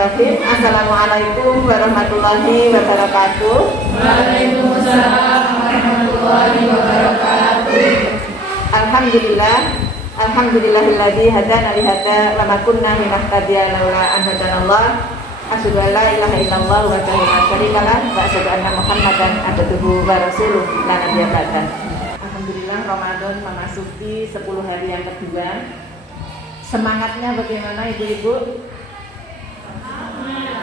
Bismillahirrahmanirrahim. Assalamualaikum warahmatullahi wabarakatuh. Waalaikumsalam warahmatullahi wabarakatuh. Alhamdulillahilladzi hadana li hadza wa ma kunna linahtadiya laula an hadanallah. Asyhadu an la ilaha illallah wa la syarika lah wa asyhadu anna Muhammadan abduhu wa rasuluh la nabiyya ba'da. Alhamdulillah Ramadan memasuki 10 hari yang kedua. Semangatnya bagaimana Ibu-ibu?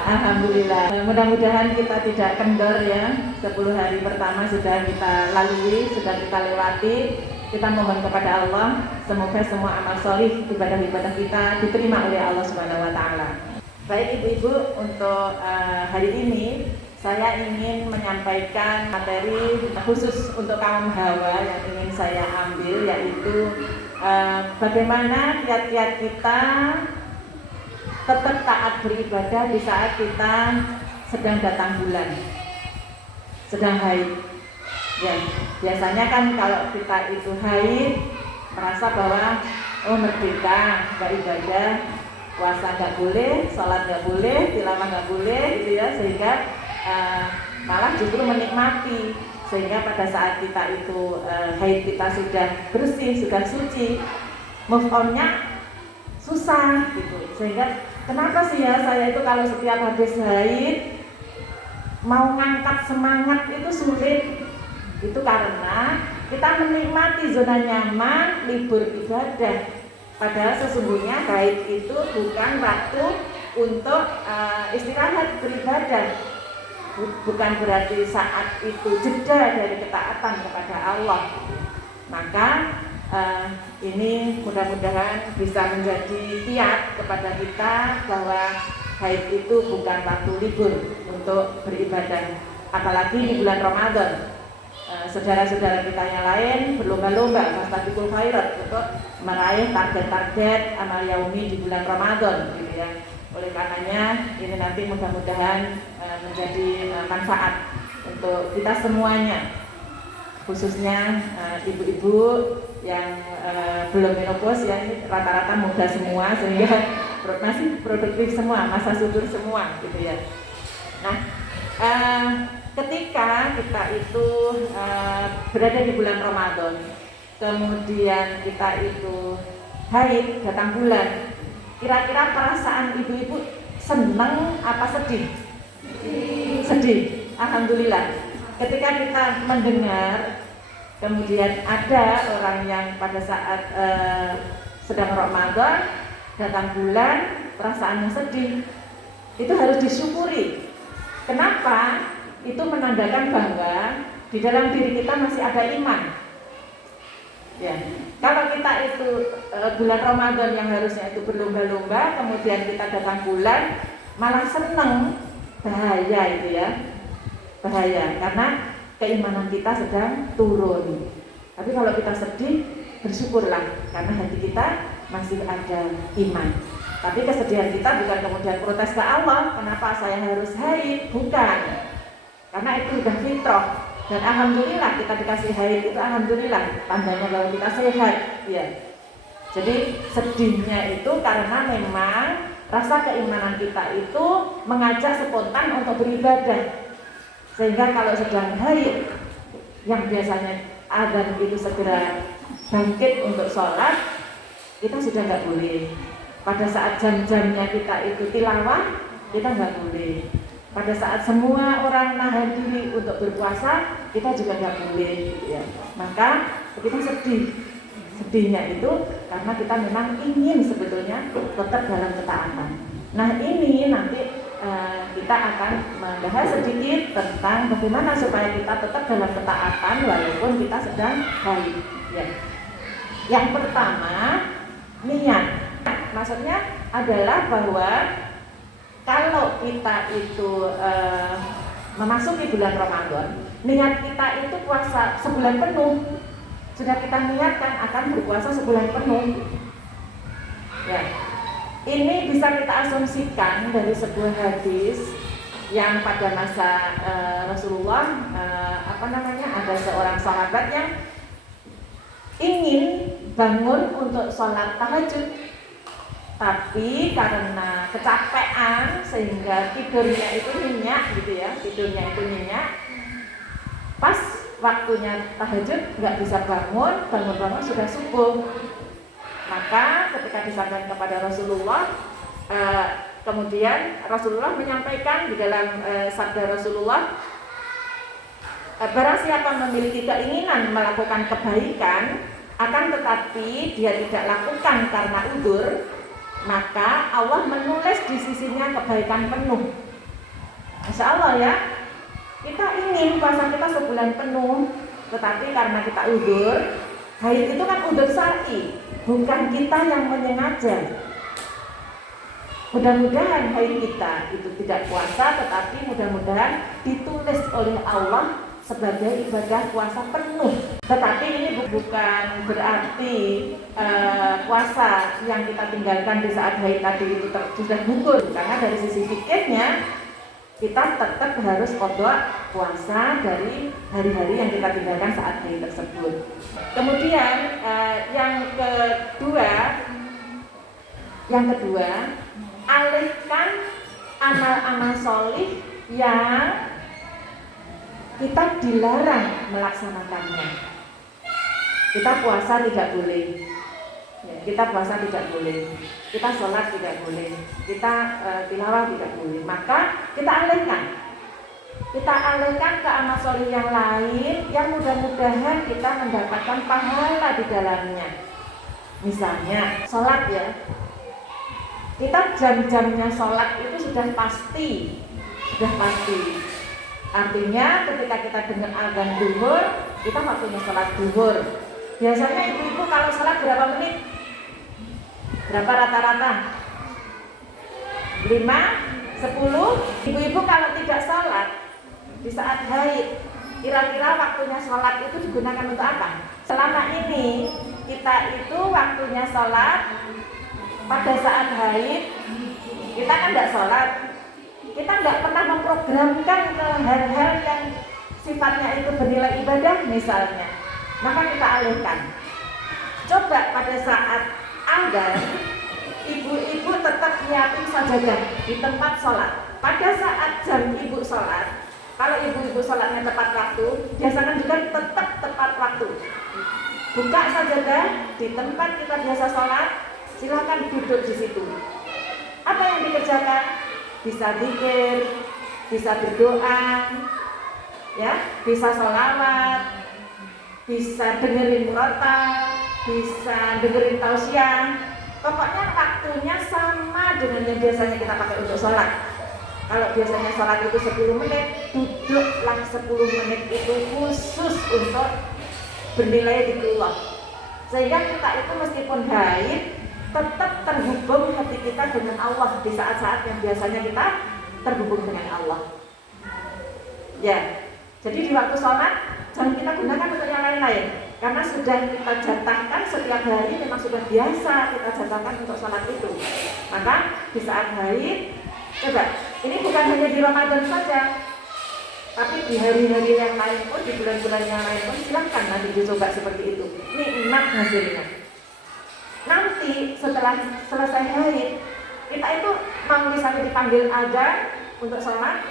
Alhamdulillah. Mudah-mudahan kita tidak kendor ya. 10 hari pertama sudah kita lalui, sudah kita lewati. Kita mohon kepada Allah semoga semua amal solih, ibadah-ibadah kita diterima oleh Allah Subhanahu wa taala. Baik Ibu-ibu, untuk hari ini saya ingin menyampaikan materi khusus untuk kaum hawa yang ingin saya ambil, yaitu bagaimana kiat-kiat kita tetap taat beribadah di saat kita sedang datang bulan, sedang haid. Ya, biasanya kan kalau kita itu haid merasa bahwa merdeka, nggak ibadah, puasa nggak boleh, sholat nggak boleh, tilawah nggak boleh, gitu ya, sehingga malah justru menikmati. Sehingga pada saat kita itu haid kita sudah bersih, sudah suci, move on-nya susah gitu. Sehingga kenapa sih ya saya itu kalau setiap habis haid mau ngangkat semangat itu sulit. Itu karena kita menikmati zona nyaman libur ibadah. Padahal sesungguhnya haid itu bukan waktu untuk istirahat beribadah. Bukan berarti saat itu jeda dari ketaatan kepada Allah. Maka ini mudah-mudahan bisa menjadi kiat kepada kita bahwa haid itu bukan waktu libur untuk beribadah, apalagi di bulan Ramadan. Saudara-saudara kita yang lain berlomba-lomba fastabiqul khairat untuk meraih target-target amal yaumi di bulan Ramadan, gitu ya. Oleh karenanya ini nanti mudah-mudahan menjadi manfaat untuk kita semuanya, khususnya ibu-ibu yang belum menopause ya, ini rata-rata muda semua sehingga masih produktif semua, masa subur semua, gitu ya. Nah, ketika kita itu berada di bulan Ramadan, kemudian kita itu haid, datang bulan, kira-kira perasaan ibu-ibu senang apa sedih? Sedih. Alhamdulillah. Ketika kita mendengar kemudian ada orang yang pada saat sedang Ramadan, datang bulan, perasaannya sedih, itu harus disyukuri. Kenapa? Itu menandakan bahwa di dalam diri kita masih ada iman. Ya, kalau kita itu bulan Ramadan yang harusnya itu berlomba-lomba, kemudian kita datang bulan malah seneng, bahaya itu ya, bahaya karena keimanan kita sedang turun. Tapi kalau kita sedih, bersyukurlah karena hati kita masih ada iman. Tapi kesedihan kita bukan kemudian protes ke Allah, kenapa saya harus haid? Bukan. Karena itu sudah fitrah. Dan alhamdulillah kita dikasih haid itu alhamdulillah tandanya bahwa kita sehat, ya. Jadi sedihnya itu karena memang rasa keimanan kita itu mengajak spontan untuk beribadah. Sehingga kalau sedang haid yang biasanya adzan itu segera bangkit untuk sholat, kita sudah nggak boleh. Pada saat jam-jamnya kita itu tilawah, kita nggak boleh. Pada saat semua orang nahan diri untuk berpuasa, kita juga nggak boleh, ya. Maka kita sedih. Sedihnya itu karena kita memang ingin sebetulnya tetap dalam ketaatan. Nah ini nanti kita akan membahas sedikit tentang bagaimana supaya kita tetap dalam ketaatan walaupun kita sedang haid. Ya. Yang pertama, niat. Maksudnya adalah bahwa kalau kita itu memasuki bulan Ramadan, niat kita itu puasa sebulan penuh. Sudah kita niatkan akan berpuasa sebulan penuh. Ya. Ini bisa kita asumsikan dari sebuah hadis yang pada masa Rasulullah ada seorang sahabat yang ingin bangun untuk sholat tahajud. Tapi karena kecapean sehingga tidurnya itu nyenyak gitu ya, tidurnya itu nyenyak. Pas waktunya tahajud nggak bisa bangun sudah subuh. Maka ketika disampaikan kepada Rasulullah, kemudian Rasulullah menyampaikan di dalam sabda Rasulullah, barang siapa memiliki keinginan melakukan kebaikan, akan tetapi dia tidak lakukan karena udzur, maka Allah menulis di sisinya kebaikan penuh. Masya Allah ya, kita ingin puasa kita sebulan penuh, tetapi karena kita udzur, haid itu kan udzur syar'i, bukan kita yang menyengaja. Mudah-mudahan haid kita itu tidak puasa, tetapi mudah-mudahan ditulis oleh Allah sebagai ibadah puasa penuh. Tetapi ini bukan berarti puasa yang kita tinggalkan di saat haid tadi itu sudah gugur, karena dari sisi fikirnya kita tetap harus qadha puasa dari hari-hari yang kita tinggalkan saat haid tersebut. Kemudian yang kedua, alihkan amal-amal solih yang kita dilarang melaksanakannya. Kita puasa tidak boleh, kita puasa tidak boleh, kita sholat tidak boleh, kita tilawah tidak boleh. Maka kita alihkan ke amal solih yang lain yang mudah-mudahan kita mendapatkan pahala di dalamnya. Misalnya sholat ya, kita jam-jamnya sholat itu sudah pasti. Artinya ketika kita dengar azan zuhur, kita waktunya sholat zuhur. Biasanya ibu-ibu kalau sholat berapa menit? Berapa rata-rata? 5, 10. Ibu-ibu kalau tidak sholat di saat haid, kira-kira waktunya sholat itu digunakan untuk apa? Selama ini kita itu waktunya sholat pada saat haid, kita kan tidak sholat, kita nggak pernah memprogramkan ke hal-hal yang sifatnya itu bernilai ibadah misalnya. Maka kita alihkan. Coba pada saat azan, ibu-ibu tetap nyiapin sajadah di tempat sholat. Pada saat jam ibu sholat, kalau ibu-ibu sholatnya tepat waktu, biasakan juga tetap tepat waktu. Buka sajadah di tempat kita biasa sholat, silakan duduk di situ. Apa yang dikerjakan? Bisa zikir, bisa berdoa, ya, bisa sholawat, bisa dengerin murotal, bisa dengerin tausiah. Pokoknya waktunya sama dengan yang biasanya kita pakai untuk sholat. Kalau biasanya sholat itu 10 menit, duduklah 10 menit itu khusus untuk bernilai zikrullah. Sehingga kita itu meskipun haid, tetap terhubung hati kita dengan Allah di saat-saat yang biasanya kita terhubung dengan Allah. Ya, jadi di waktu sholat jangan kita gunakan untuk yang lain-lain, karena sudah kita jatahkan setiap hari, memang sudah biasa kita jatahkan untuk sholat itu. Maka di saat haid, coba, ini bukan hanya di Ramadan saja, tapi di hari-hari yang lain pun, di bulan-bulan yang lain pun silahkan nanti dicoba seperti itu. Nikmat hasilnya. Nanti setelah selesai haid, kita itu mau misalnya dipanggil azan untuk sholat,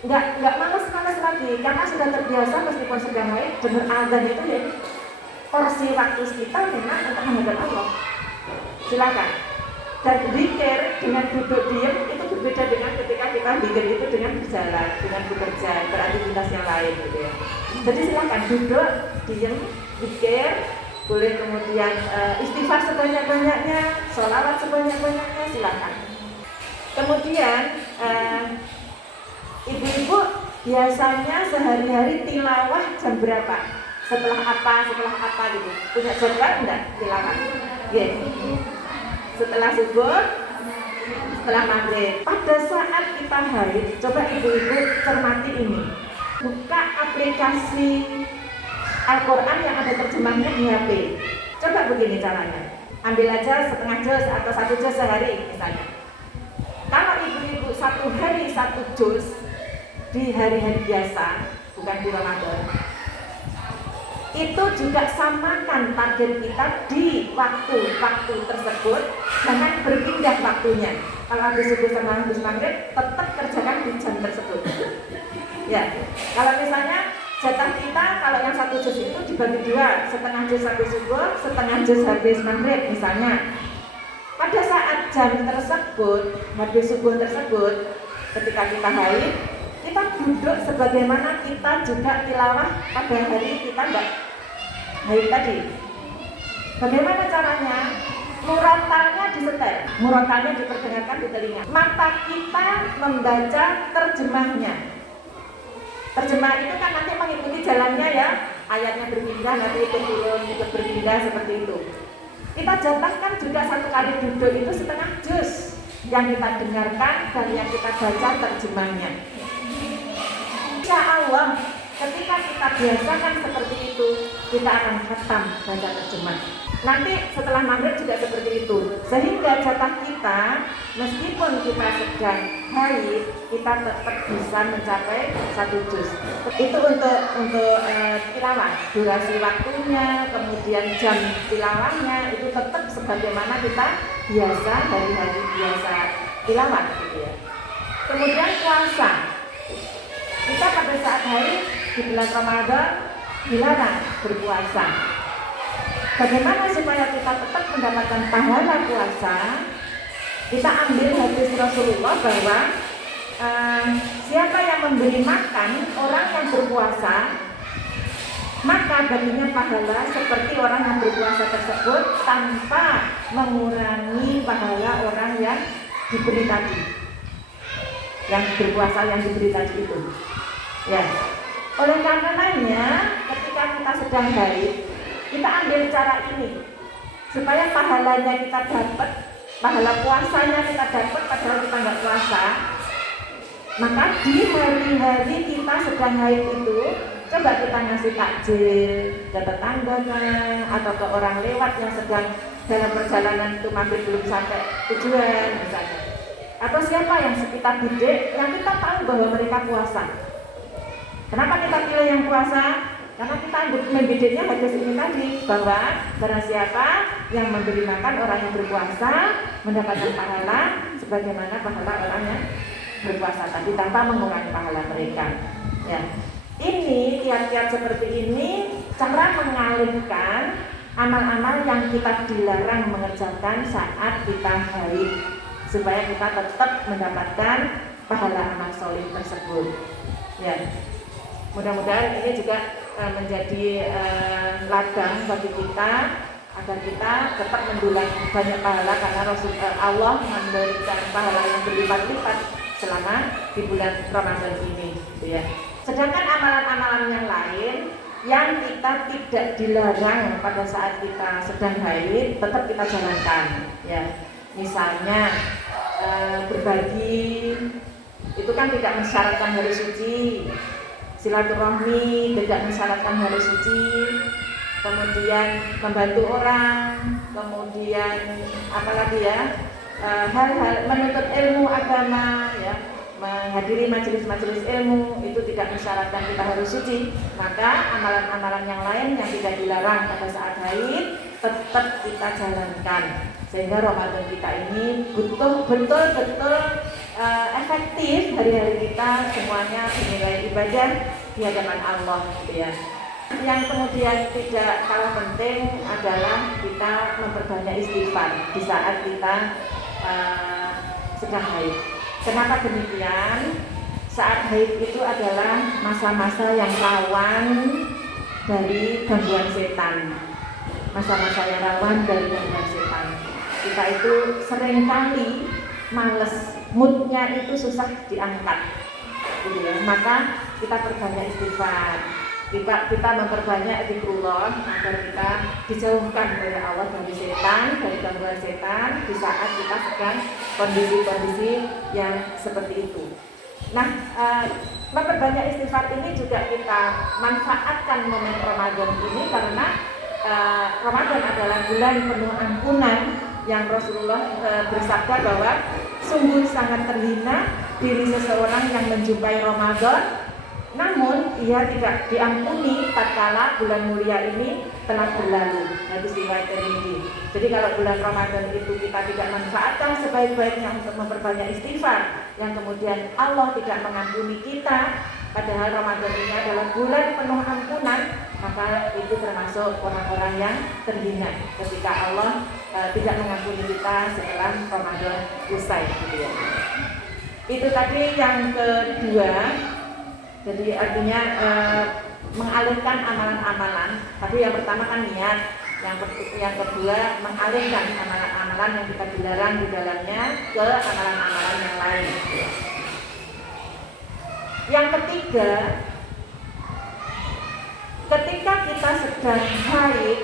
nggak males lagi, karena sudah terbiasa meskipun sedang haid dengar azan itu ya. Porsi waktu kita memang untuk menghadap Allah. Silakan. Dan zikir dengan duduk diam itu berbeda dengan ketika kita zikir itu dengan berjalan, dengan bekerja, beraktivitas yang lain gitu ya. Jadi silakan duduk diam, zikir. Boleh kemudian istighfar sebanyak-banyaknya, sholawat sebanyak-banyaknya, silakan. Kemudian ibu-ibu biasanya sehari-hari tilawah jam berapa? Setelah apa gitu? Punya jadwal enggak tilawah? Yes. Setelah subuh, setelah maghrib. Pada saat kita haid, coba ibu-ibu cermati ini. Buka aplikasi Al-Quran yang ada terjemahnya di HP. Coba begini caranya. Ambil aja setengah juz atau 1 juz sehari misalnya. Kalau ibu-ibu 1 hari 1 juz di hari-hari biasa, bukan di Ramadan, itu juga samakan target kita di waktu tersebut, jangan berpindah waktunya. Kalau habis subuh sama habis maghrib, tetap kerjakan di jam tersebut. Ya, kalau misalnya jatah kita kalau yang 1 juz itu dibagi 2, setengah juz habis subuh, setengah juz habis maghrib misalnya. Pada saat jam tersebut, habis subuh tersebut, ketika kita haid, kita duduk sebagaimana kita juga tilawah pada hari kita mbak haid tadi. Bagaimana caranya? Murotalnya disetel, murotalnya diperdengarkan di telinga. Mata kita membaca terjemahnya. Terjemah itu kan nanti mengikuti jalannya ya, ayatnya berpindah, nanti itu turun, itu berpindah seperti itu. Kita jatahkan juga 1 kali duduk itu setengah juz yang kita dengarkan dan yang kita baca terjemahnya. Insya Allah ketika kita biasakan seperti itu, kita akan khatam baca terjemah. Nanti setelah maghrib juga seperti itu, sehingga jatah kita meskipun kita sedang haid, kita tetap bisa mencapai 1 juz. Itu untuk tilawah, durasi waktunya, kemudian jam tilawahnya itu tetap sebagaimana kita biasa hari-hari biasa tilawah gitu ya. Kemudian puasa, kita pada saat haid di bulan Ramadan dilarang berpuasa. Bagaimana supaya kita tetap mendapatkan pahala puasa? Kita ambil hadis Rasulullah bahwa siapa yang memberi makan orang yang berpuasa, maka baginya pahala seperti orang yang berpuasa tersebut tanpa mengurangi pahala orang yang diberi tadi, yang berpuasa yang diberi tadi itu. Ya, oleh karenanya ketika kita sedang haid, kita ambil cara ini supaya pahalanya kita dapat, pahala puasanya kita dapat padahal kita nggak puasa. Maka di hari-hari kita sedang haid itu, coba kita ngasih takjil ke tetangganya atau ke orang lewat yang sedang dalam perjalanan itu maghrib belum sampai tujuan misalnya. Atau siapa yang sekitar bidik yang kita tahu bahwa mereka puasa. Kenapa kita pilih yang puasa? Karena kita membidiknya hadis ini tadi bahwa barang siapa yang memberi makan orang yang berpuasa mendapatkan pahala sebagaimana pahala orang yang berpuasa tadi tanpa mengurangi pahala mereka. Ya. Ini kiat-kiat seperti ini cara mengalihkan amal-amal yang kita dilarang mengerjakan saat kita haid supaya kita tetap mendapatkan pahala amal soleh tersebut. Ya. Mudah-mudahan ini juga menjadi ladang bagi kita agar kita tetap mendulang banyak pahala karena Allah memberikan pahala yang berlipat-lipat selama di bulan Ramadan ini, gitu ya. Sedangkan amalan-amalan yang lain yang kita tidak dilarang pada saat kita sedang haid tetap kita jalankan, ya. Misalnya berbagi itu kan tidak mensyaratkan harus suci. Silaturahmi tidak mensyaratkan harus suci, kemudian membantu orang, kemudian apalagi ya, hal-hal menuntut ilmu agama ya, menghadiri majelis-majelis ilmu itu tidak mensyaratkan kita harus suci. Maka amalan-amalan yang lain yang tidak dilarang pada saat haid tetap kita jalankan sehingga Ramadan kita ini betul-betul efektif hari-hari kita semuanya dinilai ibadah di hadapan Allah gitu ya. Yang kemudian tidak kalah penting adalah kita memperbanyak istighfar di saat kita sedang haid. Kenapa demikian? Saat haid itu adalah masa-masa yang rawan dari gangguan setan. Masa-masa yang rawan dari gangguan setan. Kita itu seringkali males, moodnya itu susah diangkat, gitu ya. Maka kita perbanyak istighfar, kita memperbanyak zikrullah agar kita dijauhkan oleh Allah dari setan, dari gangguan setan di saat kita sedang kondisi-kondisi yang seperti itu. Nah, memperbanyak istighfar ini juga kita manfaatkan momen Ramadan ini karena Ramadan adalah bulan penuh ampunan yang Rasulullah bersabda bahwa sungguh sangat terhina diri seseorang yang menjumpai Ramadan Namun ia tidak diampuni tatkala bulan mulia ini telah berlalu. Hadis riwayat Tirmidzi. Jadi kalau bulan Ramadan itu kita tidak manfaatkan sebaik-baiknya untuk memperbanyak istighfar, yang kemudian Allah tidak mengampuni kita, padahal Ramadan ini adalah bulan penuh ampunan, maka itu termasuk orang-orang yang terhina ketika Allah tidak mengampuni kita setelah Ramadan usai, gitu ya. Itu tadi yang kedua. Jadi artinya mengalihkan amalan-amalan. Tapi yang pertama kan niat, yang kedua mengalihkan amalan-amalan yang kita dilarang di dalamnya ke amalan-amalan yang lain. Yang ketiga, ketika kita sedang haid,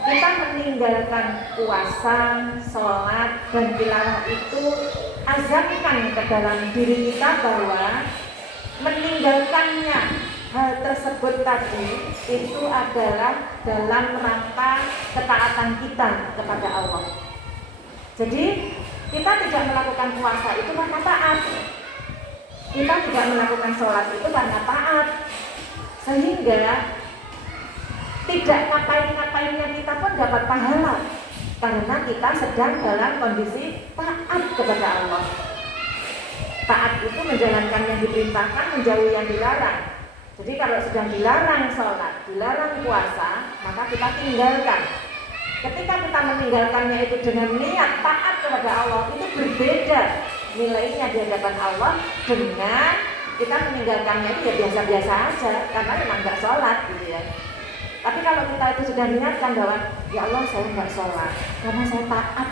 kita meninggalkan puasa, sholat, dan tilawah itu, azamkan ke dalam diri kita bahwa meninggalkannya hal tersebut tadi itu adalah dalam rangka ketaatan kita kepada Allah. Jadi kita tidak melakukan puasa itu karena taat, kita tidak melakukan sholat itu karena taat, sehingga tidak ngapain-ngapainnya kita pun dapat pahala karena kita sedang dalam kondisi taat kepada Allah. Taat itu menjalankan yang diperintahkan, menjauhi yang dilarang. Jadi kalau sedang dilarang sholat, dilarang puasa, maka kita tinggalkan. Ketika kita meninggalkannya itu dengan niat taat kepada Allah, itu berbeda nilainya di hadapan Allah dengan kita meninggalkannya itu ya biasa-biasa aja, karena memang nggak sholat, gitu ya. Tapi kalau kita itu sudah niatkan bahwa ya Allah saya nggak sholat karena saya taat,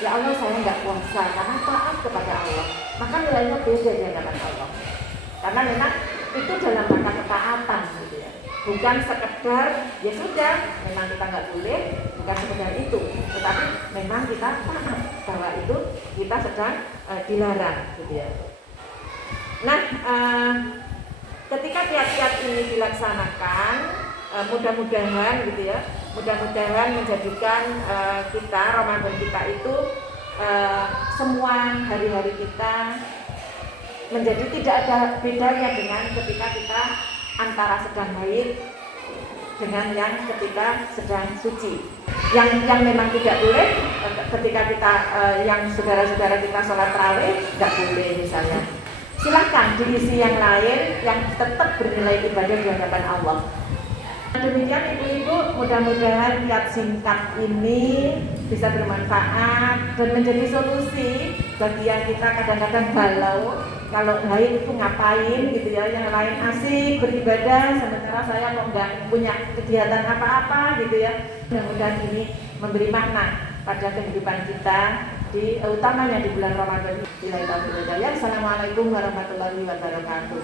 ya Allah saya nggak puasa karena taat kepada Allah, maka nilainya beda di hadapan Allah. Karena memang itu dalam rangka ketaatan, gitu ya. Bukan sekedar ya sudah, memang kita nggak boleh, bukan sekedar itu, tetapi memang kita taat bahwa itu kita sedang dilarang, gitu ya. Nah, ketika kiat-kiat ini dilaksanakan, mudah-mudahan gitu ya, mudah-mudahan menjadikan kita, Ramadan kita itu semua hari-hari kita menjadi tidak ada bedanya dengan ketika kita antara sedang haid dengan yang ketika sedang suci. Yang memang tidak boleh ketika kita yang saudara-saudara kita sholat tarawih nggak boleh misalnya. Silahkan diisi yang lain yang tetap bernilai ibadah di hadapan Allah. Demikian ibu-ibu, mudah-mudahan kiat singkat ini bisa bermanfaat dan menjadi solusi bagi yang kita kadang-kadang galau. Kalau haid itu ngapain gitu ya, yang lain asik beribadah, sementara saya kok nggak punya kegiatan apa-apa gitu ya. Mudah-mudahan ini memberi makna pada kehidupan kita, utamanya di bulan Ramadan. Assalamualaikum warahmatullahi wabarakatuh.